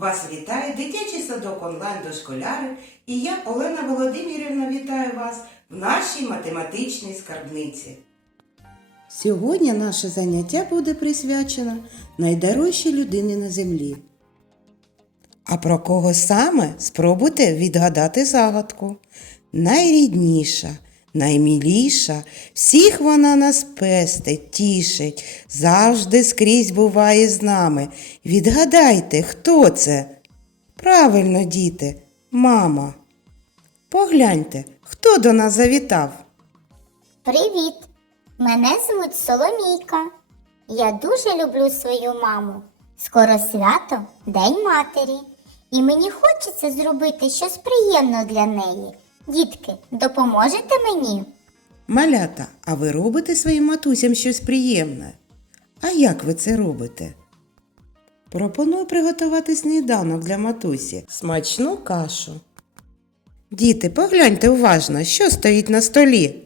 Вас вітає дитячий садок онлайн дошколяри і я, Олена Володимирівна, вітаю вас в нашій математичній скарбниці. Сьогодні наше заняття буде присвячено найдорожчій людині на землі. А про кого саме спробуйте відгадати загадку. Найрідніша, найміліша, всіх вона нас пестить, тішить, завжди скрізь буває з нами. Відгадайте, хто це? Правильно, діти, мама. Погляньте, хто до нас завітав. Привіт! Мене звуть Соломійка. Я дуже люблю свою маму. Скоро свято День матері. І мені хочеться зробити щось приємне для неї. Дітки, допоможете мені? Малята, а ви робите своїм матусям щось приємне? А як ви це робите? Пропоную приготувати сніданок для матусі. Смачну кашу. Діти, погляньте уважно, що стоїть на столі.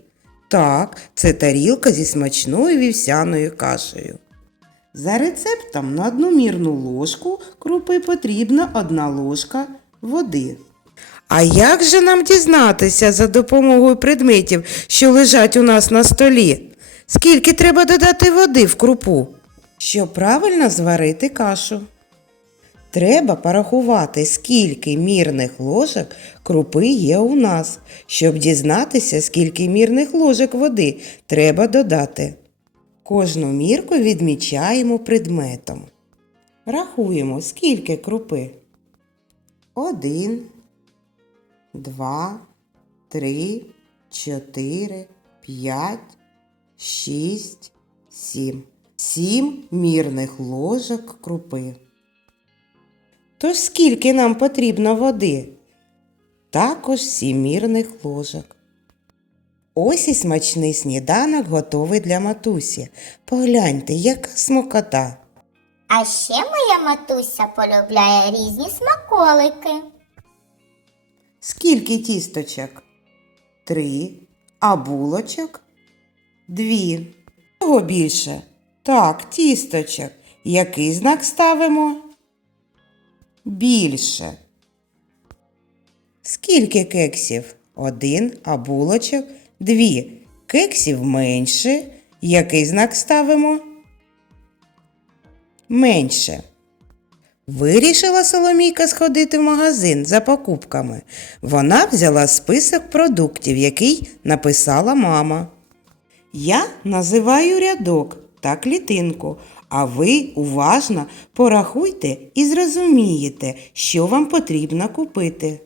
Так, це тарілка зі смачною вівсяною кашею. За рецептом на одну мірну ложку крупи потрібна одна ложка води. А як же нам дізнатися за допомогою предметів, що лежать у нас на столі? Скільки треба додати води в крупу, щоб правильно зварити кашу? Треба порахувати, скільки мірних ложок крупи є у нас. Щоб дізнатися, скільки мірних ложок води треба додати. Кожну мірку відмічаємо предметом. Рахуємо, скільки крупи. Один, два, три, чотири, п'ять, шість, сім. Сім мірних ложок крупи. Тож скільки нам потрібно води? Також сім мірних ложок. Ось і смачний сніданок готовий для матусі. Погляньте, яка смокота. А ще моя матуся полюбляє різні смаколики. Скільки тісточок? Три. А булочок? Дві. Чого більше? Так, тісточок. Який знак ставимо? Більше. Скільки кексів? Один, а булочок? Дві. Кексів менше. Який знак ставимо? Менше. Вирішила Соломійка сходити в магазин за покупками. Вона взяла список продуктів, який написала мама. Я називаю рядок та клітинку, а ви уважно порахуйте і зрозумієте, що вам потрібно купити.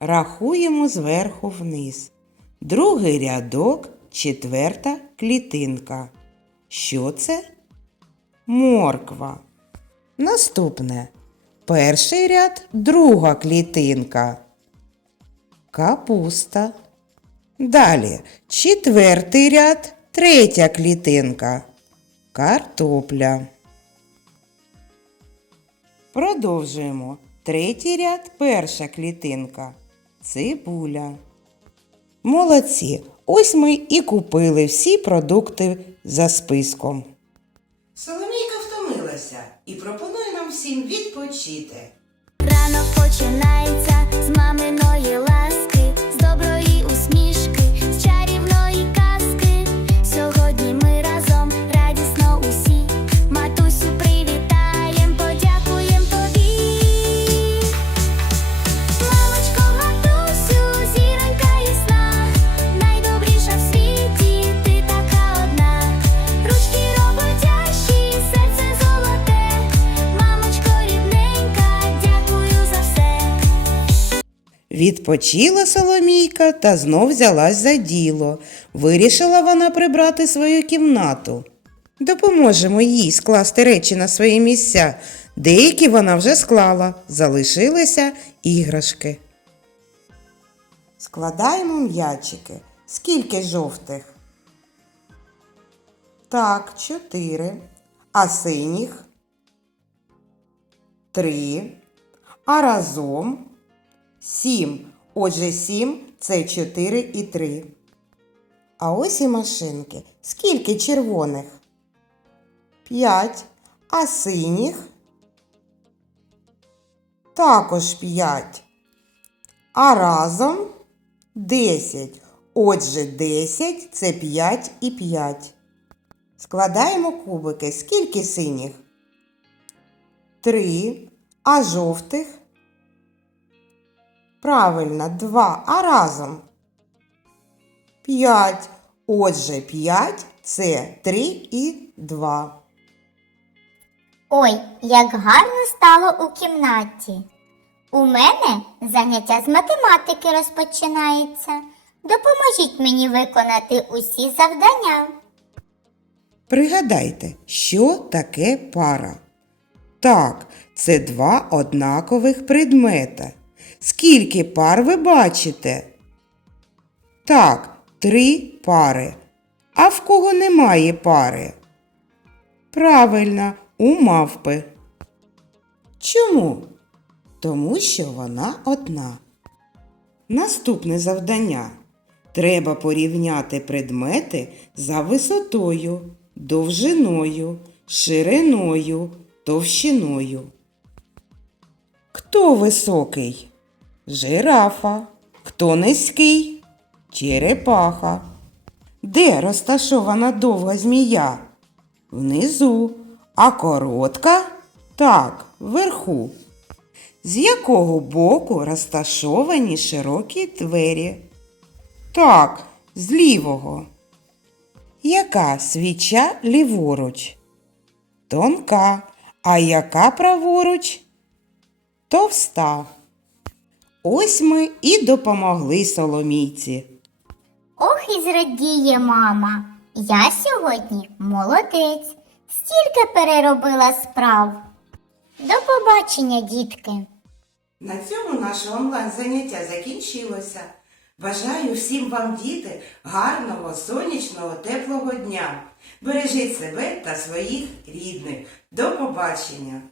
Рахуємо зверху вниз. Другий рядок, четверта клітинка. Що це? Морква. Наступне. Перший ряд, друга клітинка. Капуста. Далі четвертий ряд, третя клітинка. Картопля. Продовжуємо. Третій ряд, перша клітинка. Цибуля. Молодці. Ось ми і купили всі продукти за списком. І пропонує нам всім відпочити. Ранок починається з маминої ласки, Відпочила Соломійка та знов взялась за діло. Вирішила вона прибрати свою кімнату. Допоможемо їй скласти речі на свої місця. Деякі вона вже склала, залишилися іграшки. Складаємо м'ячики. Скільки жовтих? Так, чотири. А синіх? Три. А разом? Сім. Отже, сім це чотири і три. А ось і машинки. Скільки червоних? П'ять. А синіх? Також 5. А разом 10. Отже, 10 це 5 і 5. Складаємо кубики. Скільки синіх? 3. А жовтих? Правильно, 2. А разом? 5. Отже, 5 це 3 і 2. Ой, як гарно стало у кімнаті. У мене заняття з математики розпочинається. Допоможіть мені виконати усі завдання. Пригадайте, що таке пара. Так, це два однакових предмета. Скільки пар ви бачите? Так, три пари. А в кого немає пари? Правильно, у мавпи. Чому? Тому що вона одна. Наступне завдання. Треба порівняти предмети за висотою, довжиною, шириною, товщиною. Хто високий? Жирафа. Хто низький? Черепаха. Де розташована довга змія? Внизу. А коротка? Так, вверху. З якого боку розташовані широкі двері? Так, з лівого. Яка свіча ліворуч? Тонка. А яка праворуч? Товста. Ось ми і допомогли Соломійці. Ох і зрадіє мама. Я сьогодні молодець. Стільки переробила справ. До побачення, дітки. На цьому наше онлайн-заняття закінчилося. Бажаю всім вам, діти, гарного, сонячного, теплого дня. Бережіть себе та своїх рідних. До побачення!